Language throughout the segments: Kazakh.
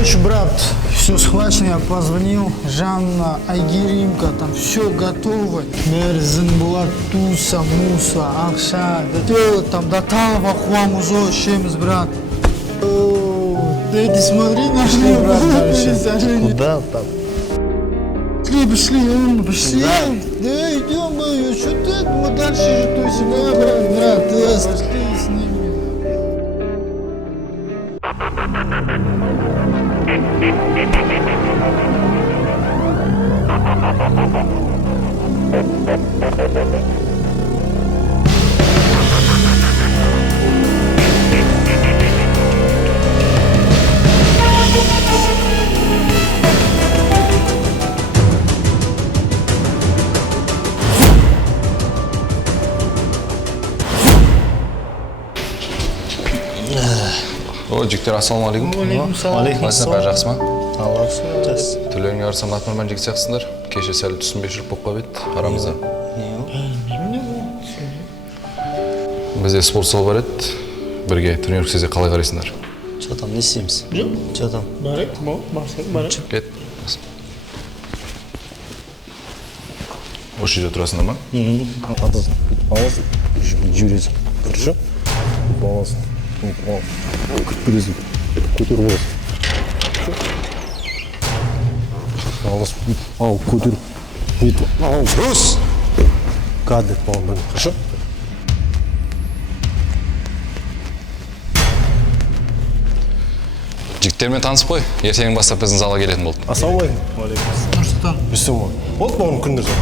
Короче, брат, все схвачено, я позвонил. Жанна, Айгеримка, там все готово. Мерзин была туса, муса, акша. Да там до талва хуамузо, шемс, брат. Ты смотри, нашли, брат, дальше. Куда там? Пошли. Да, идем, что ты, мы дальше тусим, брат, пошли с ними. О, жігіттер, ассалаумағалейкум. Алейкум Қалайсыңдар, бәрі жақсы ма? Жақсы. Төлеріңе барсам атмырман жігіт сияқтысыңдар. Кеше сәл түсінбеушілік болып қалып еді арамызда. Бізде спорт зал бар еді. Бірге тренировка істесе қалай қарайсыңдар? Жатам, не істейміз? Жатам. Барайық. Кет. Осы жерде тұрасыңдар ма? Атасың, аласың, жүресің. Хорошо? Аласың. Күтпіресің. Көтер боласың. Аласың. Ал, көтер. Ал, брус! Кадрик болған. Хорошо? Жігіттермен танысып қой. Ертеңнен бастап біздің залға келетін болды. Ассалаумағалейкум. Нұрсұлтан. Бісім ғой. Болды маған күндер жоқ.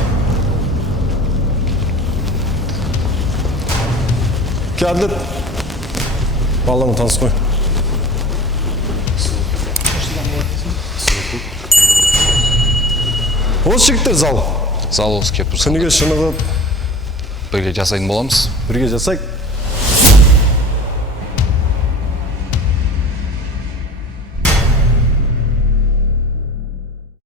Кәділет. Балаңы таныс қой. Осы жігіттер зал. Зал осы кеп тұрсын. Күніге шынығып, Бірге жасайтын боламыз. бірге жасайық.